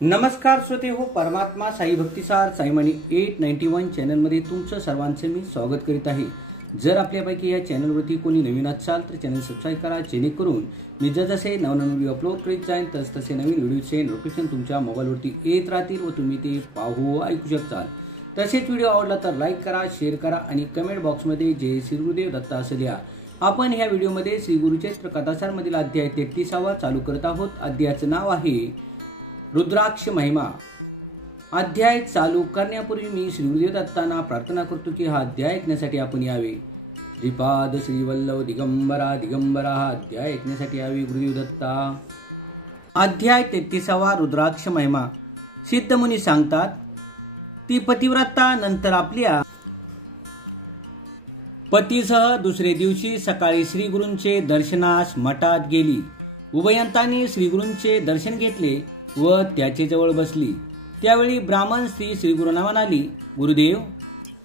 नमस्कार श्रोते हो, परमात्मा साई भक्तिसार साईमणी 891 चॅनलमध्ये तुमचं सर्वांचे मी स्वागत करीत आहे। जर आपल्यापैकी या चॅनलवरती कोणी नवीन असाल तर चॅनल सबस्क्राईब करा, जेणेकरून मी जसे नवनवीन व्हिडिओ अपलोड करीत जाईन तसे नवीन व्हिडिओचे नोटिफिकेशन तुमच्या मोबाईलवरती येत राहतील व तुम्ही ते पाहू ऐकू शकता। तसेच व्हिडिओ आवडला तर लाईक करा, शेअर करा आणि कमेंट बॉक्समध्ये जय श्री गुरुदेव दत्त असे लिहा। आपण ह्या व्हिडिओमध्ये श्री गुरुचरित्र कथासार मधील अध्याय 33वा चालू करत आहोत। अध्यायाचे नाव आहे रुद्राक्ष महिमा। अध्याय चालू करण्यापूर्वी मी श्री गुरुदेव दत्तांना प्रार्थना करतो की हा अध्याय ऐकण्यासाठी आपण यावे। श्रीपाद श्री वल्लभ दिगंबरा दिगंबरा हा अध्याय ऐकण्यासाठी यावे गुरुदेव दत्ता। अध्याय 33वा रुद्राक्ष महिमा। सिद्धमुनी सांगतात, ती पतिव्रता नंतर आपल्या पतीसह दुसरे दिवशी सकाळी श्री गुरूंचे दर्शनास मठात गेली। उभयंतांनी श्री गुरूंचे दर्शन घेतले व त्याचे जवळ बसली। त्यावेळी ब्राह्मण स्त्री श्री गुरूंना म्हणाली, गुरुदेव,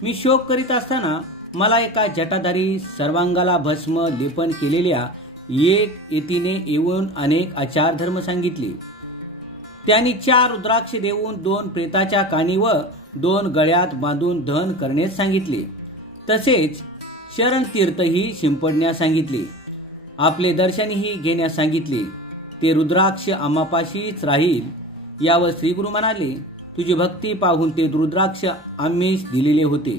मी शोक करीत असताना मला एका जटाधारी सर्वांगाला भस्म लेपन केलेल्या एक यतीने येऊन अनेक आचार धर्म सांगितले। त्यांनी 4 रुद्राक्ष देऊन 2 प्रेताच्या कानी व 2 गळ्यात बांधून दहन करण्यास सांगितले। तसेच शरण तीर्थही शिंपडण्यास सांगितले। आपले दर्शनही घेण्यास सांगितले। ते रुद्राक्ष आम्हापाशीच राहील। यावर श्री गुरु म्हणाले, तुझी भक्ती पाहून ते रुद्राक्ष आम्हीच दिलेले होते।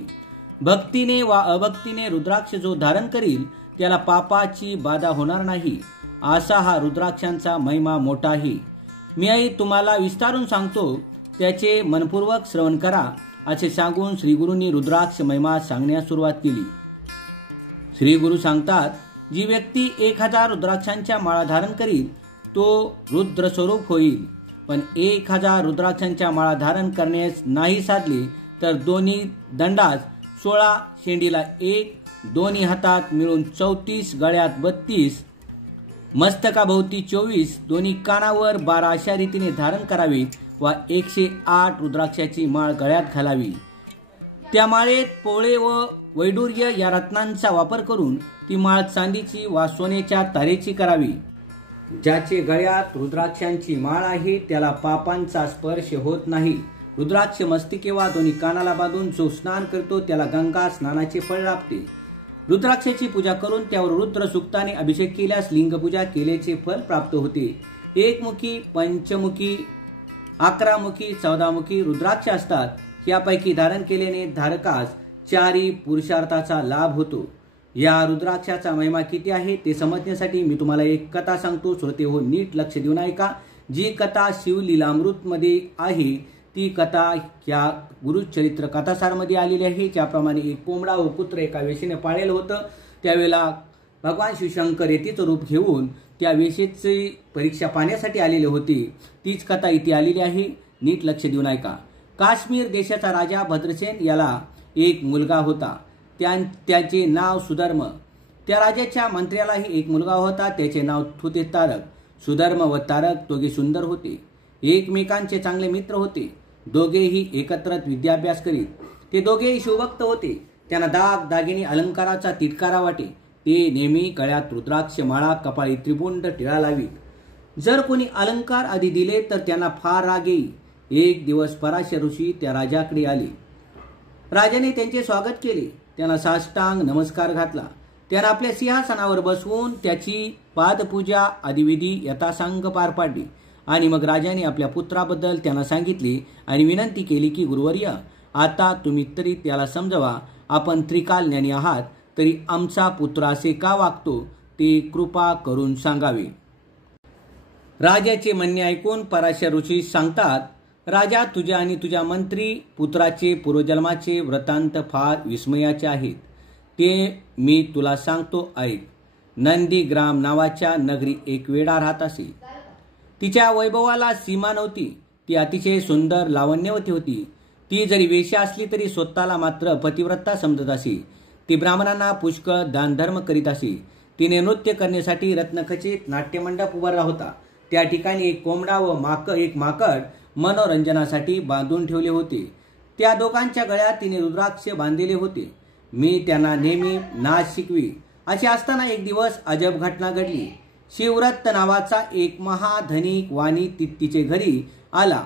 भक्तीने वा अभक्तीने रुद्राक्ष जो धारण करील त्याला पापाची बाधा होणार नाही, असा हा रुद्राक्षांचा महिमा मोठा आहे। मी तुम्हाला विस्तारून सांगतो, त्याचे मनपूर्वक श्रवण करा, असे सांगून श्री गुरूंनी रुद्राक्ष महिमा सांगण्यास सुरुवात केली। श्री गुरु सांगतात, जी व्यक्ती 1000 रुद्राक्षांच्या माळा धारण करील तो रुद्र स्वरूप होईल। पण 1000 रुद्राक्षांच्या माळा धारण करण्यास नाही साधले तर दोन्ही दंडास 16, शेंडीला 1, दोन्ही हातात मिळून 34, गळ्यात 32, मस्तकाभोवती 24, दोन्ही कानावर 12 अशा रीतीने धारण करावे व 108 रुद्राक्षाची माळ गळ्यात घालावी। त्या माळेत पोळे व वैडूर्य या रत्नांचा वापर करून ती माळ चांदीची वा सोन्याच्या तारेची करावी। ज्याचे गळ्यात रुद्राक्षांची माळ आहे त्याला पापांचा स्पर्श होत नाही। रुद्राक्ष मस्तिके वा दोन्ही कानाला बांधून जो स्नान करतो त्याला गंगा स्नानाचे फळ लाभते। रुद्राक्षाची पूजा करून त्यावर रुद्र सूक्ताने अभिषेक केल्यास लिंगपूजा केल्याचे फल प्राप्त होते। 1 मुखी, 5 मुखी, 11 मुखी, 14 मुखी रुद्राक्ष असतात। यापैकी धारण केल्याने धारकास 4 पुरुषार्थाचा लाभ होतो। या रुद्राक्षाचा महिमा किती आहे ते समजण्यासाठी मी तुम्हाला एक कथा सांगतो। श्रोते हो, नीट लक्ष देऊन ऐका। जी कथा शिवलीलामृत मध्ये आहे ती कथा या गुरुचरित्र कथासार मध्ये आलेली आहे। ज्याप्रमाणे एक कोंबडा व कुत्र एका वेशीने पाळलेलं होतं। त्यावेळेला भगवान शिवशंकर येतीचं रूप घेऊन त्या वेशीची परीक्षा पाहण्यासाठी आलेले होते। तीच कथा इथे आलेली आहे, नीट लक्ष देऊन ऐका। काश्मीर देशाचा राजा भद्रसेन याला एक मुलगा होता। त्याचे नाव सुधर्म। त्या राजाच्या मंत्र्यालाही एक मुलगा होता, त्याचे नाव होते तारक। सुधर्म व तारक दोघे सुंदर होते, एकमेकांचे चांगले मित्र होते। दोघेही एकत्रच विद्याभ्यास करीत। ते दोघेही शिवभक्त होते। त्यांना दाग दागिने अलंकाराचा तिटकारा वाटे। ते नेहमी गळ्यात रुद्राक्ष माळा, कपाळी त्रिपुंड टिळा लावीत। जर कोणी अलंकार आधी दिले तर त्यांना फार राग येई। एक दिवस पराशर ऋषी त्या राजाकडे आले। राजाने त्यांचे स्वागत केले, त्यांना साष्टांग नमस्कार घातला। त्यानं आपल्या सिंहासनावर बसवून त्याची पादपूजा आदिविधी यथासांग पार पाडली आणि मग राजाने आपल्या पुत्राबद्दल त्यांना सांगितले आणि विनंती केली की गुरुवर्य, आता तुम्ही तरी त्याला समजवा, आपण त्रिकाल ज्ञानी आहात, तरी आमचा पुत्र असे का वागतो ते कृपा करून सांगावे। राजाचे म्हणणे ऐकून पराशर ऋषी सांगतात, राजा, तुझ्या आणि तुझ्या मंत्री पुत्राचे पूर्वजन्माचे वृत्तांत फार विस्मयाचे आहेत। ते मी तुला सांगतो, ऐक। नंदीग्राम नावाच्या नगरी एक वेडा राहत असे। तिच्या वैभवाला सीमा नव्हती। ती अतिशय सुंदर लावण्यवती होती। ती जरी वेश्या असली तरी स्वतःला मात्र पतिव्रता समजत असे। ती ब्राह्मणांना पुष्कळ दानधर्म करीत असे। तिने नृत्य करण्यासाठी रत्नखचित नाट्यमंडप उभारला होता। त्या ठिकाणी एक कोंबडा व एक माकड मनोरंजनासाठी बांधून ठेवले होते। त्या दोघांच्या गळ्यात तिने रुद्राक्ष बांधलेले होते। मी त्यांना नेहमी नाच शिकवी। असे असताना एक दिवस अजब घटना घडली। शिवरत्न नावाचा एक महाधनिक वाणी तिचे घरी आला।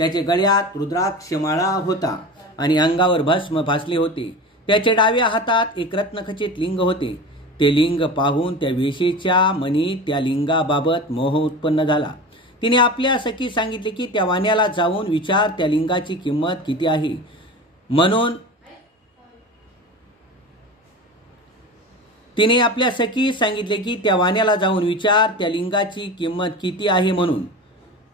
त्याचे गळ्यात रुद्राक्ष माळा होता आणि अंगावर भस्म फासले होते. त्याच्या डाव्या हातात एक रत्नखचित लिंग होते. ते लिंग पाहून त्या वेशीच्या मनी त्या लिंगाबाबत मोह उत्पन्न झाला. तिने आपल्या सखीस सांगितले की त्या वाण्याला जाऊन विचार त्या लिंगाची किंमत किती आहे म्हणून. तिने आपल्या सखीस सांगितले की त्या वाण्याला जाऊन विचार त्या लिंगाची किंमत किती आहे म्हणून.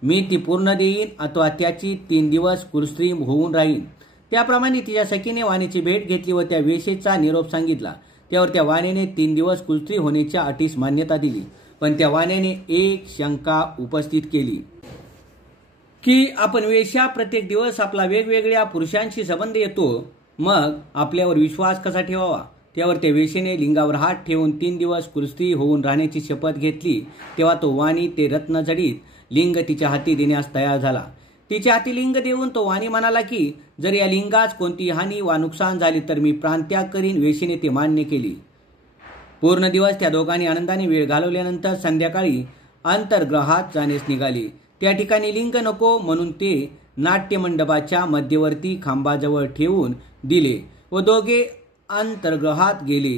मी ती पूर्ण देईन अथवा त्याची 3 दिवस कुलस्त्री होऊन राहीन. त्याप्रमाणे तिच्या सखीने वाणीची भेट घेतली व त्या वेशेचा निरोप सांगितला. त्यावर त्या वाण्याने 3 दिवस कुलस्त्री होण्याच्या अटीस मान्यता दिली. पण त्या वाण्याने एक शंका उपस्थित केली की आपण वेश्या प्रत्येक दिवस आपला वेगवेगळ्या पुरुषांशी संबंध येतो, मग आपल्यावर विश्वास कसा ठेवावा. त्यावर त्या वेशेने लिंगावर हात ठेवून 3 दिवस कुलस्त्री होऊन राहण्याची शपथ घेतली. तेव्हा तो वाणी ते रत्नजडित लिंग तिच्या हाती देण्यास तयार झाला. तिच्या हाती लिंग देऊन तो वाणी म्हणाला की जर या लिंगास कोणती हानी वा नुकसान झाले तर मी प्राणत्याग करीन. वेशीने ते मान्य केली. पूर्ण दिवस त्या दोघांनी आनंदाने वेळ घालवल्यानंतर संध्याकाळी अंतर्ग्रहात जाण्यास निघाले. त्या ठिकाणी लिंग नको म्हणून ते नाट्यमंडपाच्या मध्यवर्ती खांबाजवळ ठेवून दिले व दोघे अंतर्ग्रहात गेले.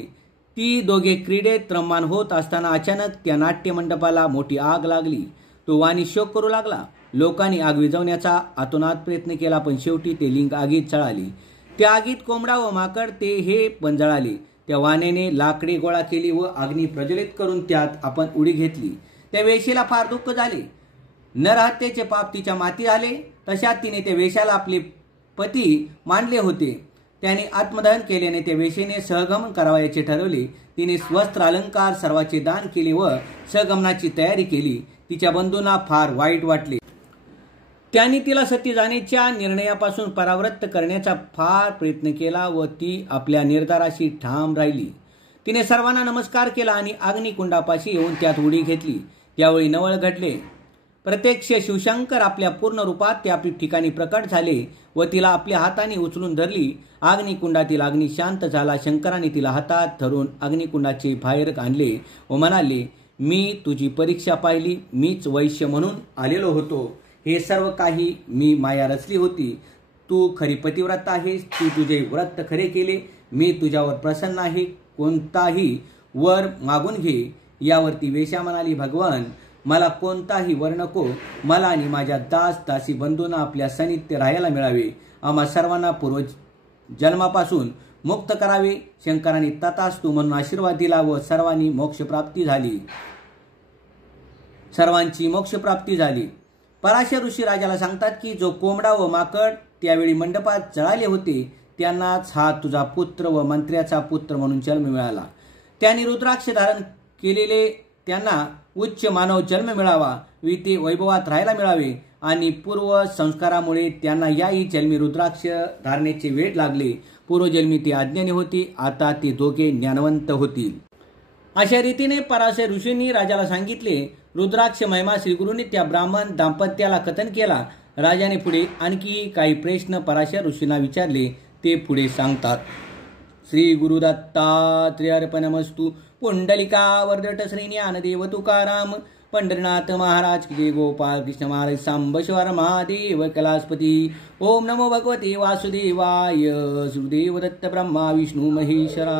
ती दोघे क्रीडेत रममान होत असताना अचानक त्या नाट्यमंडपाला मोठी आग लागली. तो वाणी शोक करू लागला. लोकांनी आग विझवण्याचा आतोनात प्रयत्न केला पण शेवटी ते लिंग आगीत जळाले. त्या आगीत कोंबडा व माकड ते हे पण जळाले. त्या वाण्याने लाकडे गोळा केली व अग्नी प्रज्वलित करून त्यात आपण उडी घेतली. त्या वेशीला फार दुःख झाले. नरहत्येचे पाप तिच्या माती आले. तशात तिने त्या वेशाला आपले पती मानले होते. त्याने आत्मदहन केल्याने त्या वेशीने सहगमन करावयाचे ठरवले. तिने वस्त्र अलंकार सर्वांचे दान केले व सहगमनाची तयारी केली. तिच्या बंधूंना फार वाईट वाटले. त्यांनी तिला सती जाण्याच्या निर्णयापासून परावृत्त करण्याचा फार प्रयत्न केला व ती आपल्या निर्धाराशी ठाम राहिली. तिने सर्वांना नमस्कार केला आणि अग्निकुंडापाशी येऊन त्यात उडी घेतली. त्यावेळी नवळ घडले. प्रत्यक्ष शिवशंकर आपल्या पूर्ण रूपात त्या ठिकाणी प्रकट झाले व तिला आपल्या हाताने उचलून धरली. अग्निकुंडातील अग्नी शांत झाला. शंकराने तिला हातात धरून अग्निकुंडाचे बाहेर आणले व म्हणाले, मी तुझी परीक्षा पाहिली. मीच वैश्य म्हणून आलेलो होतो. हे सर्व काही मी माया रचली होती. तू खरी पतिव्रता आहेस. तू तुझे व्रत खरे केले. मी तुझ्यावर प्रसन्न आहे. कोणताही वर मागून घे. यावरती वेश्या म्हणाली, भगवान मला कोणताही वर नको. मला आणि माझ्या दास दासी बंधूंना आपल्या सानिध्य राहायला मिळावे. आम्हा सर्वांना पूर्व जन्मापासून मुक्त करावे. शंकराने तथास्तु म्हणून आशीर्वाद दिला व सर्वांची मोक्षप्राप्ती झाली. पराशर ऋषी राजाला सांगतात की जो कोंबडा व माकड त्यावेळी मंडपात जळाले होते त्यांनाच हा तुझा पुत्र व मंत्र्याचा पुत्र म्हणून जन्म मिळाला. त्यांनी रुद्राक्ष धारण केलेले त्यांना उच्च मानव जन्म मिळावा. ते वैभवात राहायला मिळावे आणि पूर्व संस्कारामुळे त्यांना याही जन्मी रुद्राक्ष धारणेचे वेळ लागले. पूर्वजन्मी ते अज्ञानी होते. आता ते दोघे ज्ञानवंत होतील. अशा रीतीने पराशर ऋषींनी राजाला सांगितले. रुद्राक्ष महिमा श्रीगुरूंनी त्या ब्राह्मण दाम्पत्याला कथन केला. राजाने पुढे आणखी काही प्रश्न पराशर ऋषींना विचारले. ते पुढे सांगतात. श्री गुरु दत्तात्रेय अर्पणमस्तु. पुंडलिका वर्धट श्री ज्ञानदेव तुकाराम पंढरीनाथ महाराज की. गोपाल कृष्ण महाराज सांबश्वर महादेव कैलासपती. ओम नमो भगवते वासुदेवाय. सुदेव दत्त ब्रह्मा विष्णू महेश्वरा.